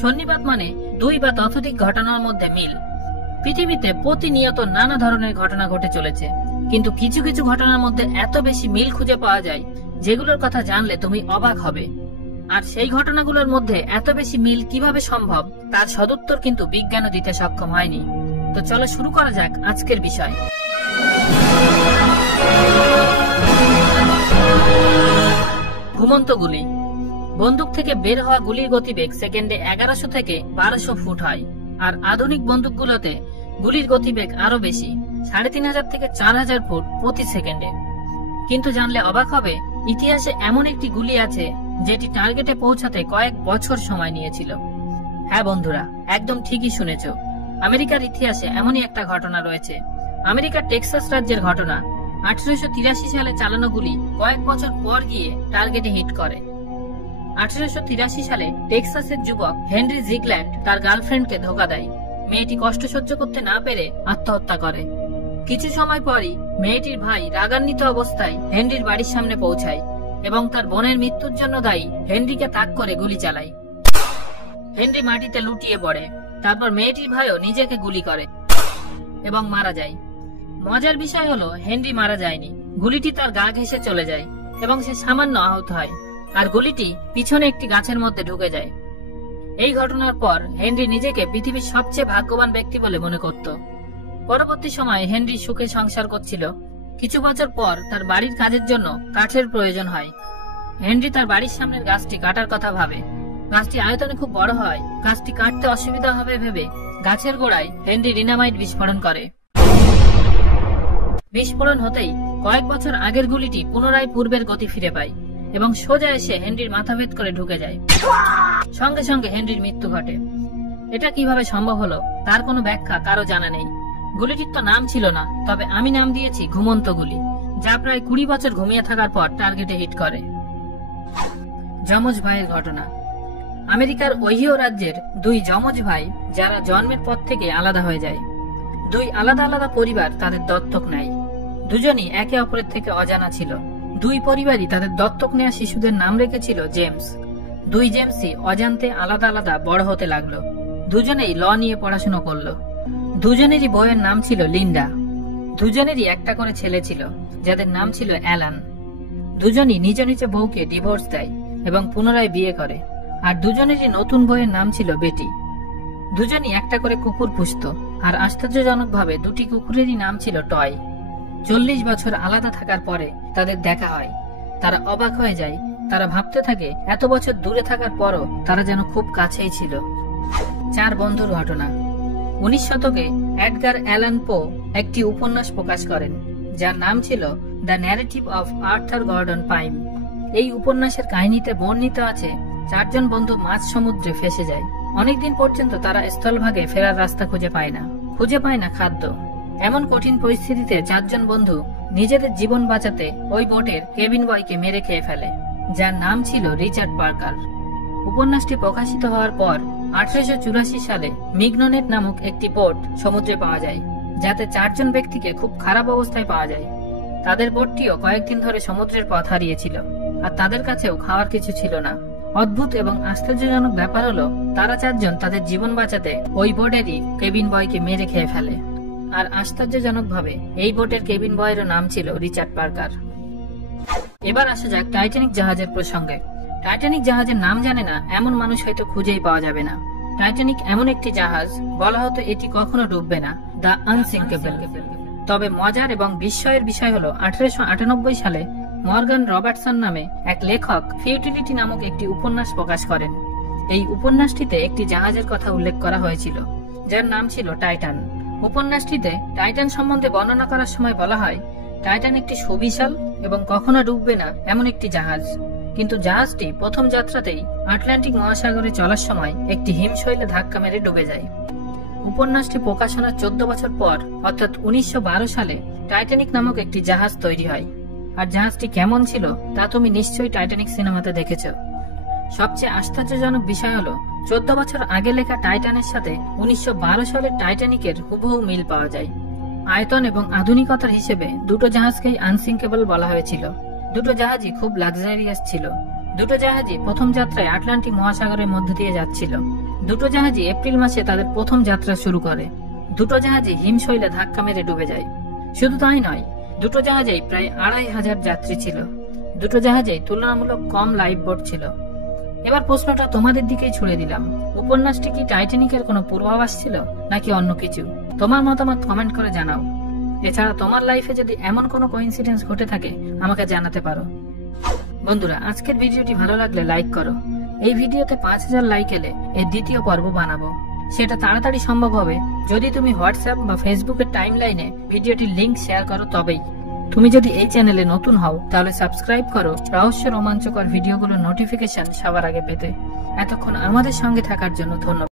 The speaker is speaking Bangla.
সন্নিপাত মানে দুই বা ততোধিক ঘটনার মধ্যে মিল। পৃথিবীতে প্রতিনিয়ত নানা ধরনের ঘটনা ঘটে চলেছে, কিন্তু কিছু কিছু ঘটনার মধ্যে এত বেশি মিল খুঁজে পাওয়া যায় যেগুলোর কথা জানলে তুমি অবাক হবে। আর সেই ঘটনাগুলোর মধ্যে এত বেশি মিল কিভাবে সম্ভব তার সদুত্তর কিন্তু বিজ্ঞানও দিতে সক্ষম হয়নি। তো চলো শুরু করা যাক আজকের বিষয়। ঘুমন্ত গুলি। বন্দুক থেকে বের হওয়া গুলির গতিবেগ সেকেন্ডে 1100 থেকে 1200 ফুট হয়, আর আধুনিক বন্দুকগুলোতে গুলির গতিবেগ আরো বেশি, 3500 থেকে 4000 ফুট প্রতি সেকেন্ডে। কিন্তু জানলে অবাক হবে, ইতিহাসে এমন একটি গুলি আছে যেটি টার্গেটে পৌঁছাতে কয়েক বছর সময় নিয়েছিল। হ্যাঁ বন্ধুরা, একদম ঠিকই শুনেছ, আমেরিকার ইতিহাসে এমনই একটা ঘটনা রয়েছে। আমেরিকার টেক্সাস রাজ্যের ঘটনা। 1883 সালে চালানো গুলি কয়েক বছর পর গিয়ে টার্গেটে হিট করে। 1883 সালে টেক্সাসের যুবক হেনরি জিগল্যান্ড তার গার্লফ্রেন্ডকে ধোঁকা দেয়। মেয়েটি কষ্ট সহ্য করতে না পেরে আত্মহত্যা করে। কিছু সময় পরই মেয়েটির ভাই রাগান্বিত অবস্থায় হেনরির বাড়ির সামনে পৌঁছায় এবং তার বোনের মৃত্যুর জন্য দায়ী হেনরিকে তাক করে গুলি চালায়। হেনরি মাটিতে লুটিয়ে পড়ে। তারপর মেয়েটির ভাইও নিজেকে গুলি করে এবং মারা যায়। মজার বিষয় হলো, হেনরি মারা যায়নি, গুলিটি তার গা ঘেঁষে চলে যায় এবং সে সামান্য আহত হয়, আর গুলিটি পিছনে একটি গাছের মধ্যে ঢুকে যায়। এই ঘটনার পর হেনরি নিজেকে পৃথিবীর সবচেয়ে ভাগ্যবান ব্যক্তি বলে মনে করত। পরবর্তী সময়ে হেনরি সুখে সংসার করছিল। কিছু বছর পর তার বাড়ির কাজের জন্য কাঠের প্রয়োজন হয়। হেনরি তার বাড়ির সামনের গাছটি কাটার কথা ভাবে। গাছটি আয়তনে খুব বড় হয়, গাছটি কাটতে অসুবিধা হবে ভেবে গাছের গোড়ায় হেনরি ডিনামাইট বিস্ফোরণ করে। বিস্ফোরণ হতেই কয়েক বছর আগের গুলিটি পুনরায় পূর্বের গতি ফিরে পায় এবং সোজা এসে হেনরির মাথাভেদ করে ঢুকে যায়। সঙ্গে সঙ্গে হেনরির মৃত্যু ঘটে। এটা কিভাবে সম্ভব হলো তার কোনো ব্যাখ্যা কারো জানা নেই। গুলিটির তো নাম ছিল না, তবে আমি নাম দিয়েছি ঘুমন্ত গুলি, যা প্রায় 20 বছর ঘুমিয়ে থাকার পর টার্গেটে হিট করে। যমজ ভাইয়ের ঘটনা। আমেরিকার ওহিও রাজ্যের দুই যমজ ভাই, যারা জন্মের পর থেকে আলাদা হয়ে যায়। দুই আলাদা আলাদা পরিবার তাদের দত্তক নেয়। দুজনই একে অপরের থেকে অজানা ছিল। দুই পরিবারই তাদের দত্তক নেওয়া শিশুদের নাম রেখেছিল জেমস। দুই জেমসই অজান্তে আলাদা আলাদা বড় হতে লাগলো। দুজনেই ল নিয়ে পড়াশোনা করলো। দুজনেরই বউয়ের নাম ছিল লিন্ডা। দুজনেরই একটা করে ছেলে ছিল, যাদের নাম ছিল অ্যালান। দুজনই নিজ নিজ বউকে ডিভোর্স দেয় এবং পুনরায় বিয়ে করে, আর দুজনেরই নতুন বউয়ের নাম ছিল বেটি। দুজনই একটা করে কুকুর পুষত, আর আশ্চর্যজনকভাবে দুটি কুকুরেরই নাম ছিল টয়। 40 বছর আলাদা থাকার পরে তাদের দেখা হয়। তারা অবাক হয়ে যায়। তারা ভাবতে থাকে এত বছর দূরে থাকার পরও তারা যেন খুব কাছেই ছিল। 4 বন্ধুর ঘটনা। 19 শতকে এডগার অ্যালান পো একটি উপন্যাস প্রকাশ করেন, যার নাম ছিল the narrative of Arthur Gordon Pym. এই উপন্যাসের কাহিনীতে বর্ণিত আছে 4 জন বন্ধু মাঝ সমুদ্রে ফেসে যায়। অনেকদিন পর্যন্ত তারা স্থলভাগে ফেরার রাস্তা খুঁজে পায় না খাদ্য। এমন কঠিন পরিস্থিতিতে 4 জন বন্ধু নিজেদের জীবন বাঁচাতে ওই বোটের কেবিন বয়কে মেরে খেয়ে ফেলে, যার নাম ছিল রিচার্ড পার্কার। উপন্যাসটি প্রকাশিত হওয়ার পর 1884 সালে মিগনোনেট নামক একটি বোট সমুদ্রে পাওয়া যায়, যাতে 4 জন ব্যক্তিকে খুব খারাপ অবস্থায় পাওয়া যায়। তাদের বোটটিও কয়েকদিন ধরে সমুদ্রের পথ হারিয়েছিল, আর তাদের কাছেও খাওয়ার কিছু ছিল না। অদ্ভুত এবং আশ্চর্যজনক ব্যাপার হলো, তারা 4 জন তাদের জীবন বাঁচাতে ওই বোটেরই কেবিন বয়কে মেরে খেয়ে ফেলে। আর আশ্চর্যজনকভাবে এই বোটের কেবিন বয়েরও নাম ছিল রিচার্ড পার্কার। এবার আসা যাক টাইটানিক জাহাজের প্রসঙ্গে। টাইটানিক জাহাজের নাম জানে না এমন মানুষ হয়তো খুঁজেই পাওয়া যাবে না। টাইটানিক এমন একটি জাহাজ, বলা হতো এটি কখনো ডুববে না, দ্য আনসিঙ্কেবল। তবে মজার এবং বিস্ময়ের বিষয় হলো 1898 সালে মর্গান রবার্টসন নামে এক লেখক ফিউটিলিটি নামক একটি উপন্যাস প্রকাশ করেন। এই উপন্যাসটিতে একটি জাহাজের কথা উল্লেখ করা হয়েছিল, যার নাম ছিল টাইটান। উপন্যাসটিতে টাইটান সম্বন্ধে বর্ণনা করার সময় বলা হয়, টাইটান একটি সুবিশাল এবং কখনো ডুববে না এমন একটি জাহাজ। কিন্তু জাহাজটি প্রথম যাত্রাতেই আটলান্টিক মহাসাগরে চলার সময় একটি হিমশৈলে ধাক্কা মেরে ডুবে যায়। উপন্যাসটি প্রকাশনার 14 বছর পর অর্থাৎ 1912 সালে টাইটানিক নামক একটি জাহাজ তৈরি হয়। আর জাহাজটি কেমন ছিল তা তুমি নিশ্চয়ই টাইটানিক সিনেমাতে দেখেছো। সবচেয়ে আশ্চর্যজনক বিষয় হলো 14 বছর আগে লেখা টাইটানের সাথে 1912 সালের টাইটানিকের হুবহু মিল পাওয়া যায়। আয়তন এবং আধুনিকতার হিসেবে দুটো জাহাজকেই আনসিঙ্কেবল বলা হয়েছিল। দুটো জাহাজই খুব লাক্সারিয়াস ছিল। দুটো জাহাজই প্রথম যাত্রায় আটলান্টিক মহাসাগরের মধ্য দিয়ে যাচ্ছিল। দুটো জাহাজই এপ্রিল মাসে তাদের প্রথম যাত্রা শুরু করে। দুটো জাহাজই হিমশৈলে ধাক্কা মেরে ডুবে যায়। শুধু তাই নয়, দুটো জাহাজেই প্রায় 2500 যাত্রী ছিল। দুটো জাহাজেই তুলনামূলক কম লাইফ বোট ছিল। এবার প্রশ্নটা তোমাদের দিকেই ছুড়ে দিলাম, উপন্যাসটি কি টাইটানিকের কোনো পূর্বাভাস ছিল নাকি অন্য কিছু? তোমার মতামত কমেন্ট করে জানাও। এছাড়া তোমার লাইফে যদি এমন কোনো কোইন্সিডেন্স ঘটে থাকে আমাকে জানাতে পারো। বন্ধুরা, আজকের ভিডিওটি ভালো লাগলে লাইক করো। এই ভিডিওতে 5000 লাইক এলে এর দ্বিতীয় পর্ব বানাবো। সেটা তাড়াতাড়ি সম্ভব হবে যদি তুমি হোয়াটসঅ্যাপ বা ফেসবুকের টাইমলাইনে ভিডিওটির লিংক শেয়ার করো তবেই। তুমি যদি এই চ্যানেলে নতুন হও তাহলে সাবস্ক্রাইব করো রহস্য রোমাঞ্চকর ভিডিওগুলোর নোটিফিকেশন সবার আগে পেতে। এতক্ষণ আমাদের সঙ্গে থাকার জন্য ধন্যবাদ।